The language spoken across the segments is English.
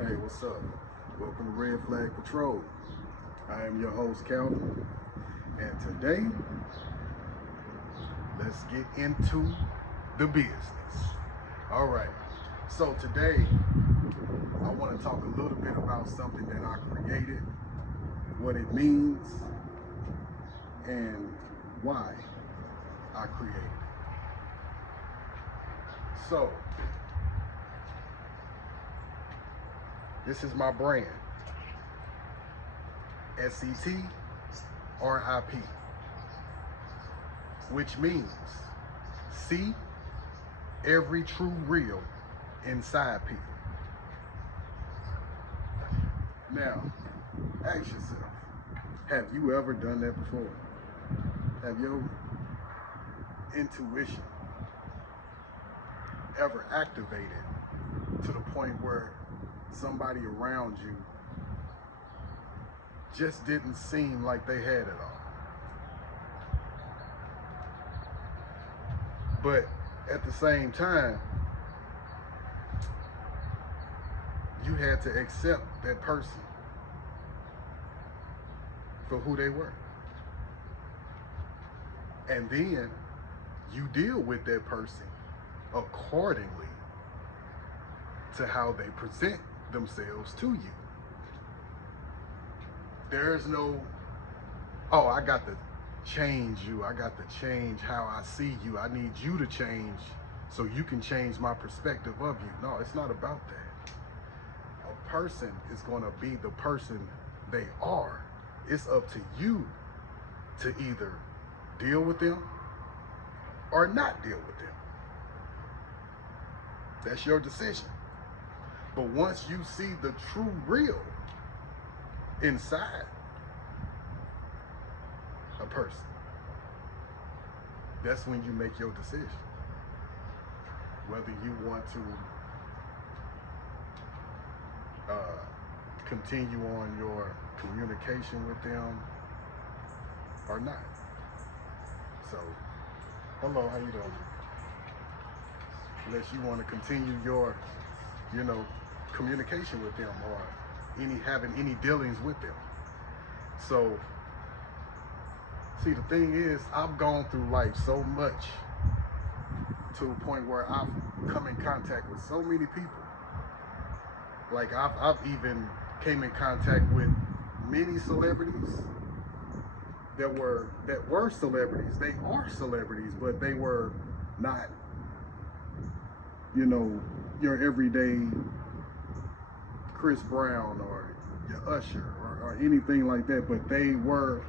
Hey, what's up? Welcome to Red Flag Patrol. I am your host, Calvin, and today, let's get into the business. All right, so today, I want to talk a little bit about something that I created, what it means, and why I created it. So, this is my brand, S.E.T.R.I.P, which means see every true real inside people. Now, ask yourself, have you ever done that before? Have your intuition ever activated to the point where somebody around you just didn't seem like they had it all? But at the same time, you had to accept that person for who they were. And then you deal with that person accordingly to how they present themselves to you. There's no, oh, I got to change you. I got to change how I see you. I need you to change so you can change my perspective of you. No, it's not about that. A person is going to be the person they are. It's up to you to either deal with them or not deal with them. That's your decision. But once you see the true real inside a person, that's when you make your decision. Whether you want to continue on your communication with them or not. So, hello, how you doing? Unless you want to continue your, communication with them or having any dealings with them. So, see, the thing is, I've gone through life so much to a point where I've come in contact with so many people. Like I've even came in contact with many celebrities that were celebrities. They are celebrities, but they were not, your everyday Chris Brown or your Usher or anything like that, but they were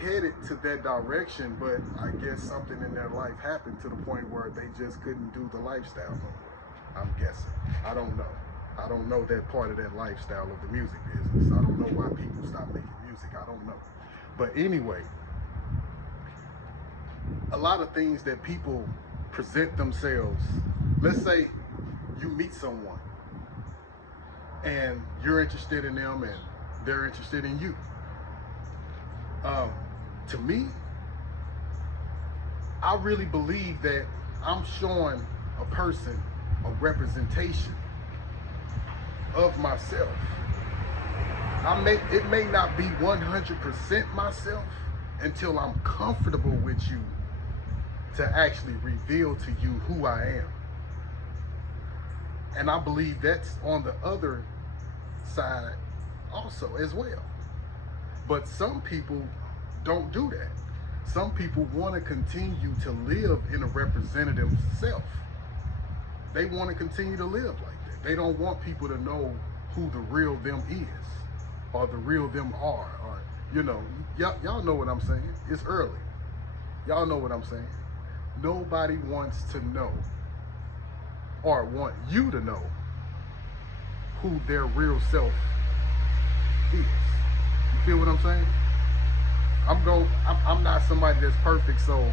headed to that direction, but I guess something in their life happened to the point where they just couldn't do the lifestyle no more. I'm guessing. I don't know. I don't know that part of that lifestyle of the music business. I don't know why people stop making music. I don't know. But anyway, a lot of things that people present themselves, let's say you meet someone and you're interested in them and they're interested in you. To me, I really believe that I'm showing a person a representation of myself. It may not be 100% myself until I'm comfortable with you to actually reveal to you who I am. And I believe that's on the other side also as well. But some people don't do that. Some people want to continue to live in a representative self. They want to continue to live like that. They don't want people to know who the real them is or the real them are, or, y'all know what I'm saying. It's early. Y'all know what I'm saying. Nobody wants to know or want you to know who their real self is. You feel what I'm saying? I'm not somebody that's perfect, so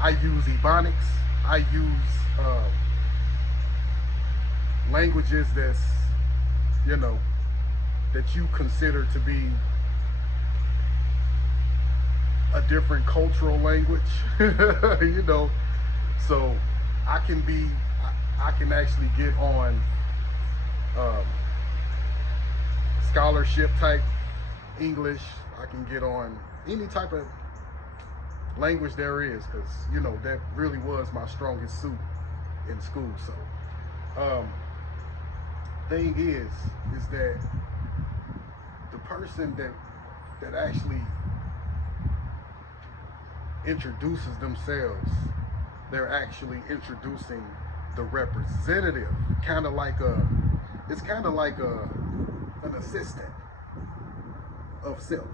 I use Ebonics. I use languages that's, that you consider to be a different cultural language, so I can actually get on scholarship type English. I can get on any type of language there is, because you know that really was my strongest suit in school. So thing is that the person that actually introduces themselves, they're actually introducing the representative, kind of like an assistant of self,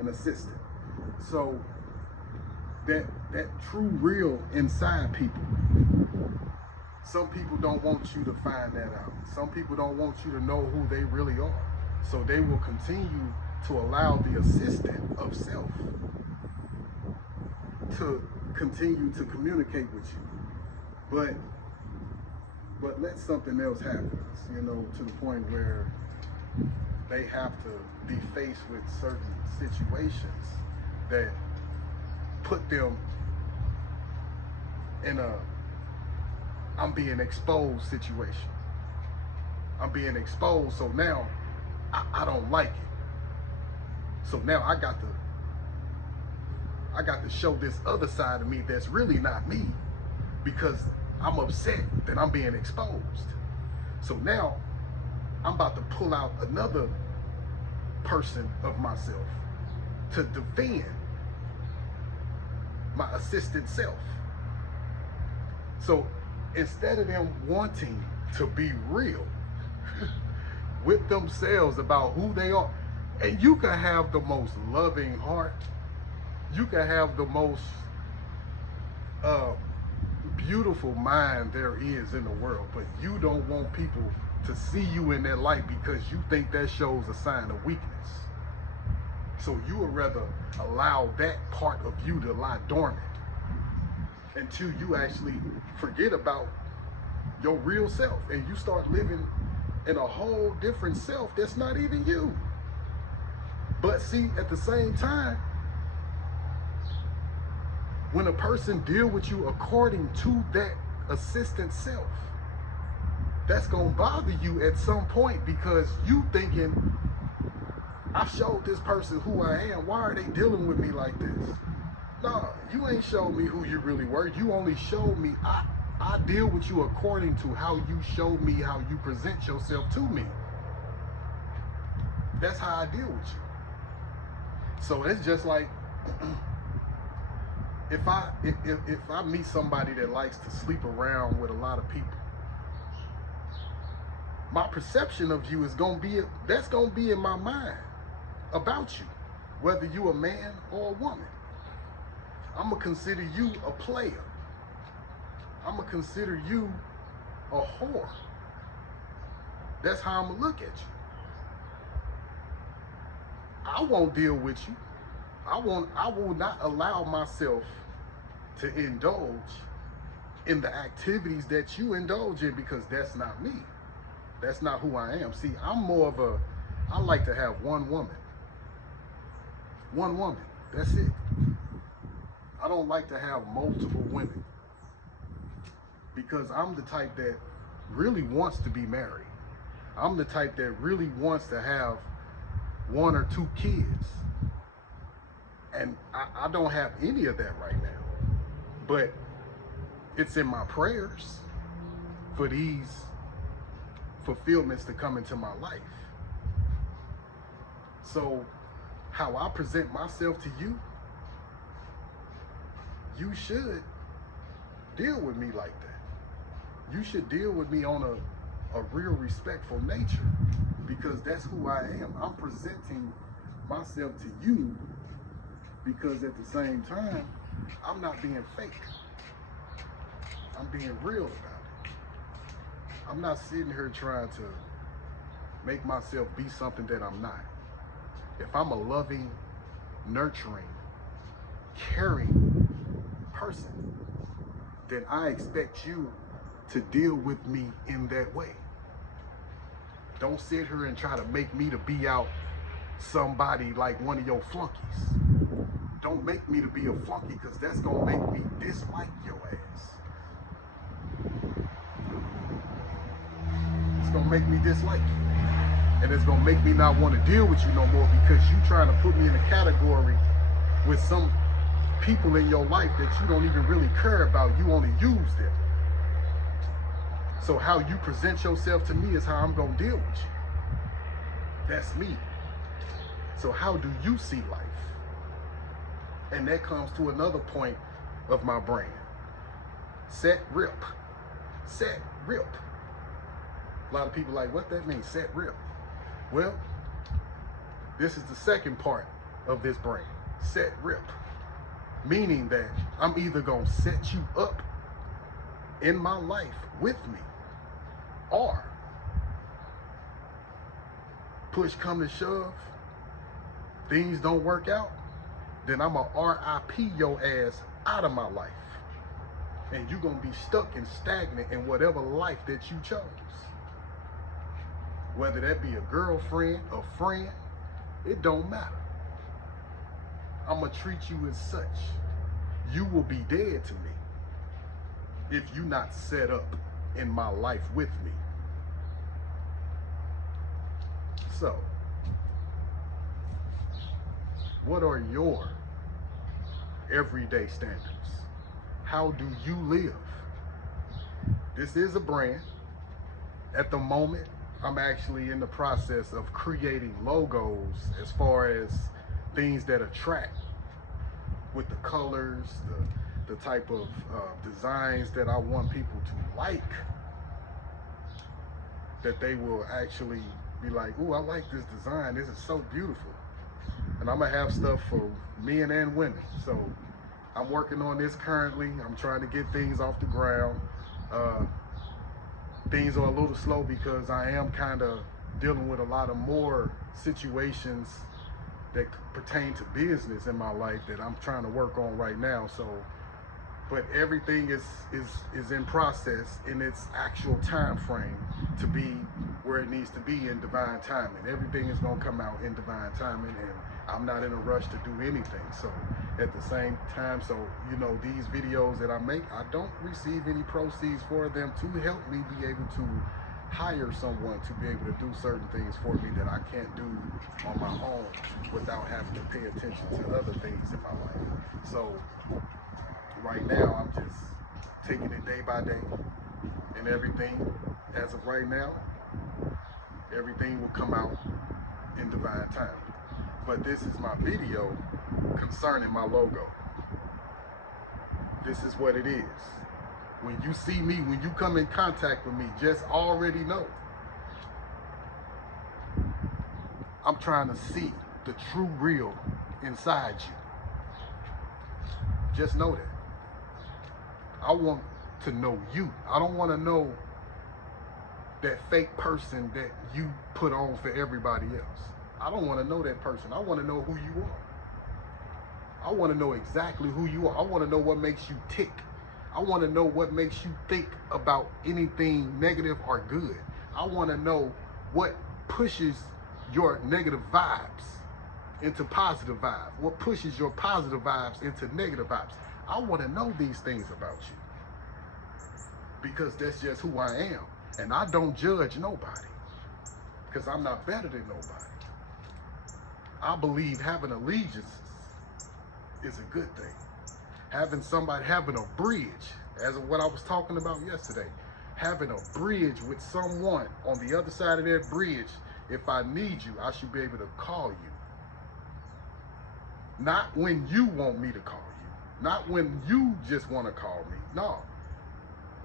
an assistant. So that true real inside people, some people don't want you to find that out. Some people don't want you to know who they really are. So they will continue to allow the assistant of self to continue to communicate with you. But let something else happen, you know, to the point where they have to be faced with certain situations that put them in a I'm being exposed situation. I'm being exposed, so now I don't like it. So now I got to show this other side of me that's really not me, because I'm upset that I'm being exposed. So now I'm about to pull out another person of myself to defend my assistant self. So instead of them wanting to be real with themselves about who they are, and you can have the most loving heart, you can have the most beautiful mind there is in the world, but you don't want people to see you in that light because you think that shows a sign of weakness. So you would rather allow that part of you to lie dormant until you actually forget about your real self and you start living in a whole different self that's not even you. But see, at the same time, when a person deal with you according to that assistant self, that's gonna bother you at some point, because you thinking, I showed this person who I am, why are they dealing with me like this? No, you ain't showed me who you really were. You only showed me, I deal with you according to how you showed me, how you present yourself to me. That's how I deal with you. So it's just like, if I meet somebody that likes to sleep around with a lot of people, my perception of you is that's gonna be in my mind about you, whether you a man or a woman. I'm gonna consider you a player. I'm gonna consider you a whore. That's how I'm gonna look at you. I won't deal with you. I will not allow myself to indulge in the activities that you indulge in, because that's not me. That's not who I am. See, I'm more of I like to have one woman. One woman, that's it. I don't like to have multiple women, because I'm the type that really wants to be married. I'm the type that really wants to have 1 or 2 kids. And I don't have any of that right now. But it's in my prayers for these fulfillments to come into my life. So how I present myself to you, you should deal with me like that. You should deal with me on a real respectful nature, because that's who I am. I'm presenting myself to you because at the same time, I'm not being fake. I'm being real about it. I'm not sitting here trying to make myself be something that I'm not. If I'm a loving, nurturing, caring person, then I expect you to deal with me in that way. Don't sit here and try to make me to be out somebody like one of your flunkies. Don't make me to be a flunky, because that's gonna make me dislike your ass. It's gonna make me dislike you. And it's gonna make me not want to deal with you no more because you trying to put me in a category with some people in your life that you don't even really care about. You only use them. So how you present yourself to me is how I'm gonna deal with you. That's me. So how do you see life? And that comes to another point of my brand. S.E.T.R.I.P. S.E.T.R.I.P. A lot of people like, what that means, S.E.T.R.I.P. Well, this is the second part of this brand, S.E.T.R.I.P. Meaning that I'm either gonna set you up in my life with me, or push come to shove, things don't work out, then I'm gonna R.I.P. your ass out of my life. And you're gonna be stuck and stagnant in whatever life that you chose. Whether that be a girlfriend, a friend, it don't matter. I'm gonna treat you as such. You will be dead to me if you're not set up in my life with me. So, what are your everyday standards? How do you live? This is a brand. At the moment, I'm actually in the process of creating logos as far as things that attract with the colors, the type of designs that I want people to like, that they will actually be like, ooh, I like this design. This is so beautiful. And I'm gonna have stuff for men and women. So I'm working on this currently. I'm trying to get things off the ground. Things are a little slow because I am kind of dealing with a lot of more situations that pertain to business in my life that I'm trying to work on right now. So, but everything is in process in its actual time frame to be where it needs to be in divine timing. Everything is gonna come out in divine timing, and I'm not in a rush to do anything. So at the same time, so you know, these videos that I make, I don't receive any proceeds for them to help me be able to hire someone to be able to do certain things for me that I can't do on my own without having to pay attention to other things in my life. So right now, I'm just taking it day by day, and everything, as of right now, everything will come out in divine time. But this is my video concerning my logo. This is what it is. When you see me, when you come in contact with me, just already know I'm trying to see the true real inside you. Just know that. I want to know you. I don't want to know that fake person that you put on for everybody else. I don't want to know that person. I want to know who you are. I want to know exactly who you are. I want to know what makes you tick. I want to know what makes you think about anything negative or good. I want to know what pushes your negative vibes into positive vibes. What pushes your positive vibes into negative vibes. I want to know these things about you, because that's just who I am. And I don't judge nobody, because I'm not better than nobody. I believe having allegiances is a good thing. Having a bridge, as of what I was talking about yesterday, having a bridge with someone on the other side of that bridge. If I need you, I should be able to call you. Not when you want me to call you. Not when you just want to call me. No.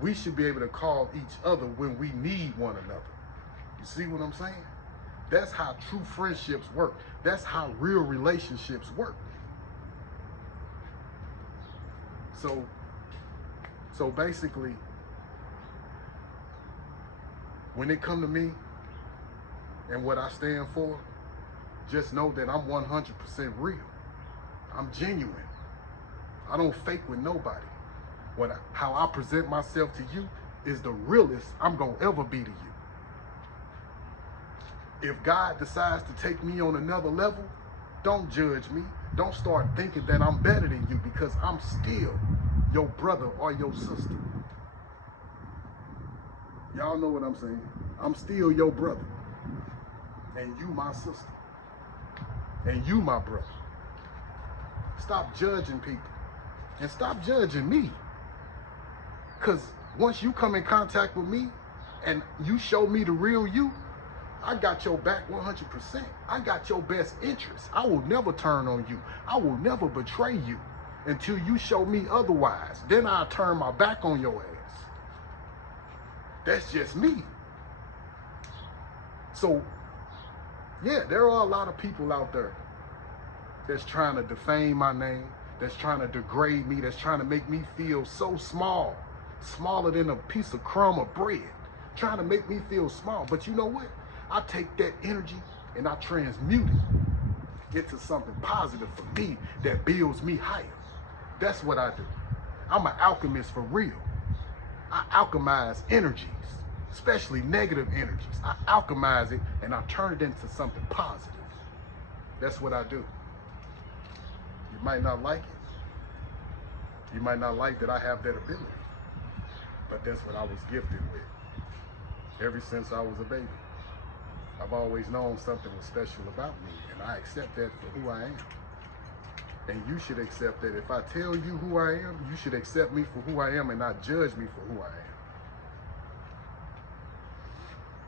We should be able to call each other when we need one another. You see what I'm saying? That's how true friendships work. That's how real relationships work. So basically, when it come to me and what I stand for, just know that I'm 100% real. I'm genuine. I don't fake with nobody. How I present myself to you is the realest I'm gonna ever be to you. If God decides to take me on another level, don't judge me. Don't start thinking that I'm better than you, because I'm still your brother or your sister. Y'all know what I'm saying. I'm still your brother. And you my sister. And you my brother. Stop judging people. And stop judging me. Because once you come in contact with me and you show me the real you, I got your back 100%. I got your best interest. I will never turn on you. I will never betray you until you show me otherwise. Then I'll turn my back on your ass. That's just me. So, yeah, there are a lot of people out there that's trying to defame my name, that's trying to degrade me, that's trying to make me feel so small, smaller than a piece of crumb of bread, trying to make me feel small. But you know what? I take that energy and I transmute it into something positive for me that builds me higher. That's what I do. I'm an alchemist for real. I alchemize energies, especially negative energies. I alchemize it and I turn it into something positive. That's what I do. You might not like it. You might not like that I have that ability. But that's what I was gifted with ever since I was a baby. I've always known something was special about me, and I accept that for who I am. And you should accept that. If I tell you who I am, you should accept me for who I am and not judge me for who I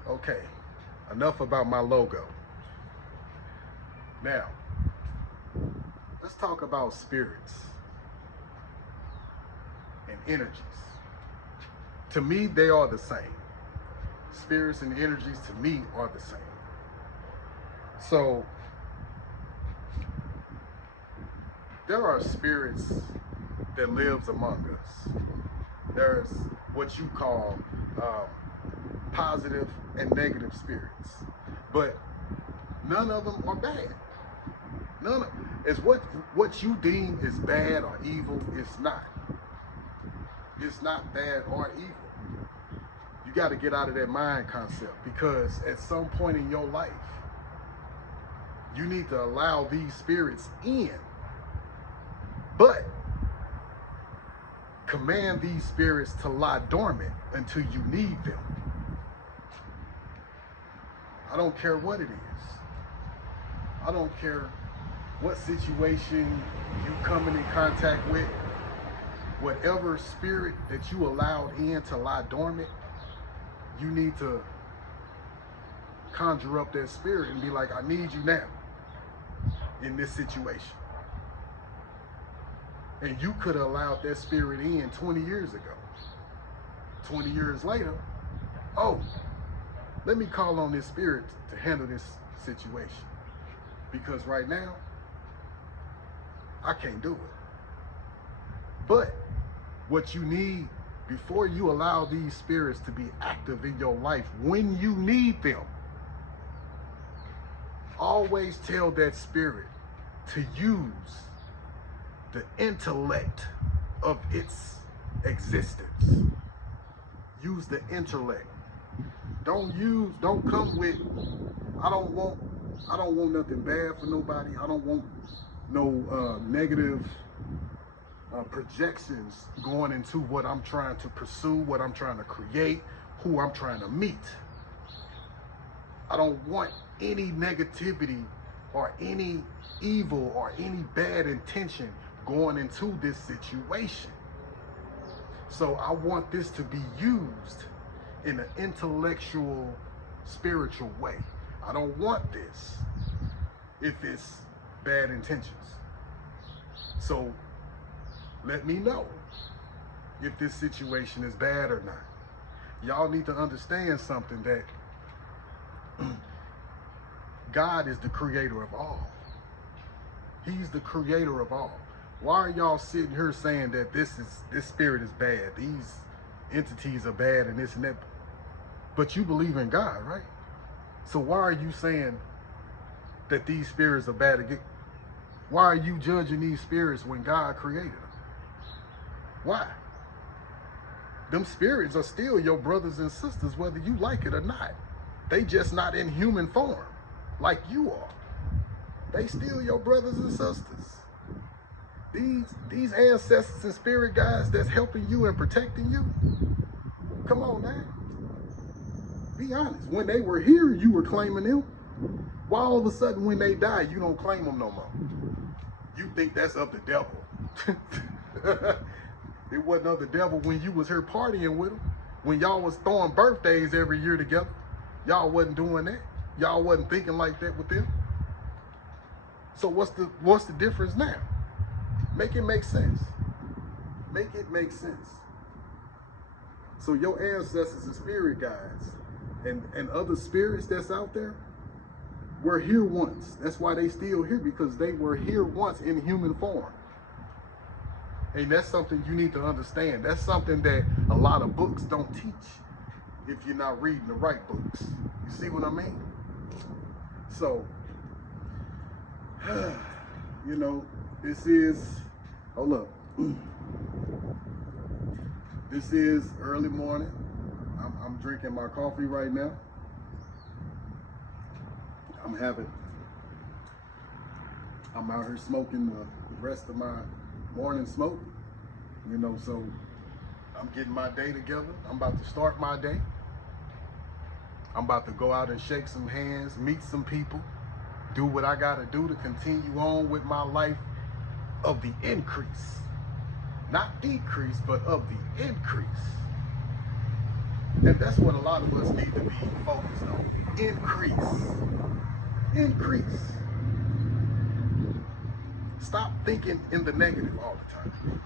am. Okay, enough about my logo. Now, let's talk about spirits and energies. To me, they are the same. Spirits and energies to me are the same. So there are spirits that lives among us. There's what you call positive and negative spirits, but none of them are bad. None of is what you deem is bad or evil. It's not. It's not bad or evil. You got to get out of that mind concept, because at some point in your life, you need to allow these spirits in, but command these spirits to lie dormant until you need them. I don't care what it is. I don't care what situation you coming in contact with. Whatever spirit that you allowed in to lie dormant, you need to conjure up that spirit and be like, I need you now in this situation. And you could have allowed that spirit in 20 years ago. 20 years later, oh, let me call on this spirit to handle this situation. Because right now, I can't do it. But what you need before you allow these spirits to be active in your life when you need them, always tell that spirit to use the intellect of its existence. Use the intellect. Don't come with, I don't want nothing bad for nobody. I don't want no negative projections going into what I'm trying to pursue, what I'm trying to create, who I'm trying to meet. I don't want any negativity or any evil or any bad intention going into this situation. So I want this to be used in an intellectual, spiritual way. I don't want this if it's bad intentions. So let me know if this situation is bad or not. Y'all need to understand something, that God is the creator of all. He's the creator of all. Why are y'all sitting here saying that this spirit is bad, these entities are bad and this and that? But you believe in God, right? So why are you saying that these spirits are bad again? Why are you judging these spirits when God created them? Why? Them spirits are still your brothers and sisters, whether you like it or not. They just not in human form like you are. They still your brothers and sisters. These ancestors and spirit guides that's helping you and protecting you. Come on now. Be honest. When they were here, you were claiming them. Why all of a sudden when they die, you don't claim them no more? You think that's of the devil. It wasn't of the devil when you was here partying with them. When y'all was throwing birthdays every year together. Y'all wasn't doing that. Y'all wasn't thinking like that with them. So what's the difference now? Make it make sense. Make it make sense. So your ancestors and spirit guides and other spirits that's out there were here once. That's why they still here, because they were here once in human form. And that's something you need to understand. That's something that a lot of books don't teach if you're not reading the right books. You see what I mean? So, you know, this is, hold up. This is early morning. I'm drinking my coffee right now. I'm out here smoking the rest of my morning smoke, you know, so I'm getting my day together. I'm about to start my day. I'm about to go out and shake some hands, meet some people, do what I gotta do to continue on with my life of the increase. Not decrease, but of the increase. And that's what a lot of us need to be focused on. Increase. Increase. Stop thinking in the negative all the time.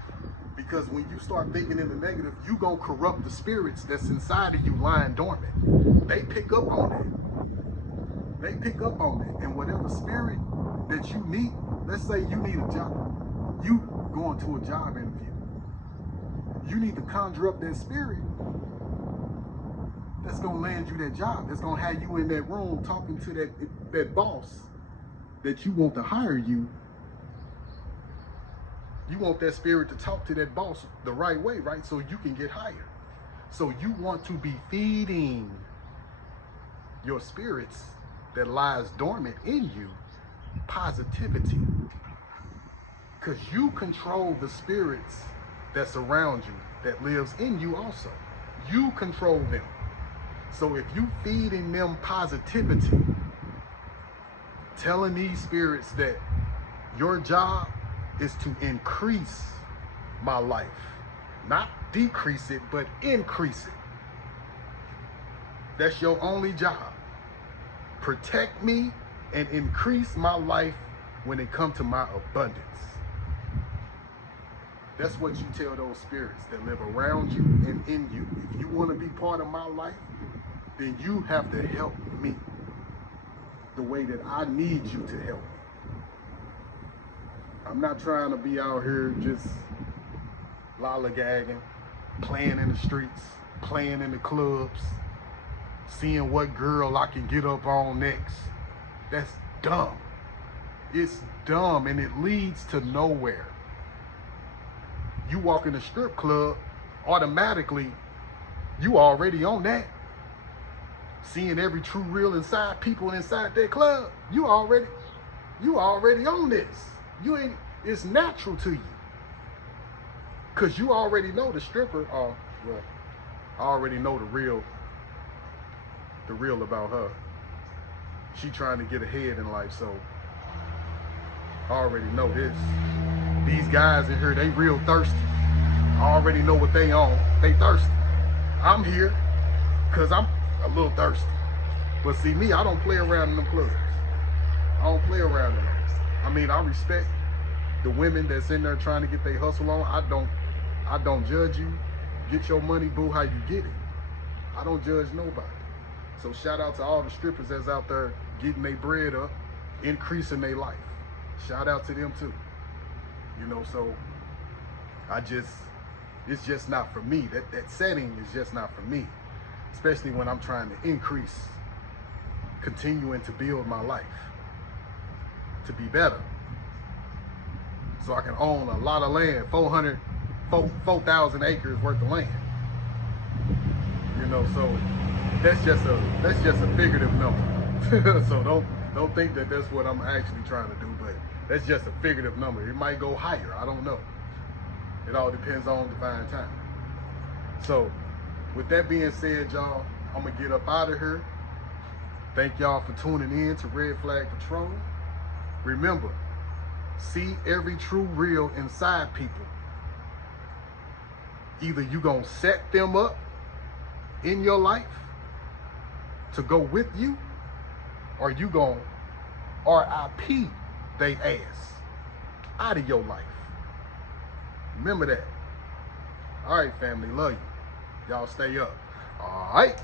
Because when you start thinking in the negative, you gonna corrupt the spirits that's inside of you lying dormant. They pick up on that. They pick up on it. And whatever spirit that you need, let's say you need a job. You going to a job interview. You need to conjure up that spirit that's gonna land you that job. That's gonna have you in that room talking to that boss that you want to hire you. You want that spirit to talk to that boss the right way, right? So you can get hired. So you want to be feeding your spirits that lies dormant in you positivity. Because you control the spirits that surround you, that lives in you also. You control them. So if you feeding them positivity, telling these spirits that your job is to increase my life, not decrease it, but increase it. That's your only job. Protect me and increase my life when it comes to my abundance. That's what you tell those spirits that live around you and in you. If you want to be part of my life, then you have to help me the way that I need you to help me. I'm not trying to be out here just lollygagging, playing in the streets, playing in the clubs, seeing what girl I can get up on next. That's dumb. It's dumb and it leads to nowhere. You walk in a strip club, automatically, you already on that. Seeing every true real inside people inside that club, you already on this. It's natural to you. Cause you already know the stripper, well, I already know the real about her. She trying to get ahead in life, so I already know this. These guys in here, they real thirsty. I already know what they on. They thirsty. I'm here cause I'm a little thirsty. But see me, I don't play around in them clubs. I don't play around in them. I mean, I respect the women that's in there trying to get their hustle on. I don't judge you. Get your money, boo, how you get it. I don't judge nobody. So shout out to all the strippers that's out there getting their bread up, increasing their life. Shout out to them too. You know, so it's just not for me. That setting is just not for me. Especially when I'm trying to increase, continuing to build my life to be better. So I can own a lot of land, 4,000 acres worth of land. You know, so that's just a figurative number. So don't think that that's what I'm actually trying to do, but that's just a figurative number. It might go higher, I don't know. It all depends on divine time. So with that being said, y'all, I'm gonna get up out of here. Thank y'all for tuning in to Red Flag Patrol. Remember, see every true real inside people. Either you gonna set them up in your life to go with you, or you gonna R.I.P. they ass out of your life. Remember that. All right, family, love you. Y'all stay up. All right.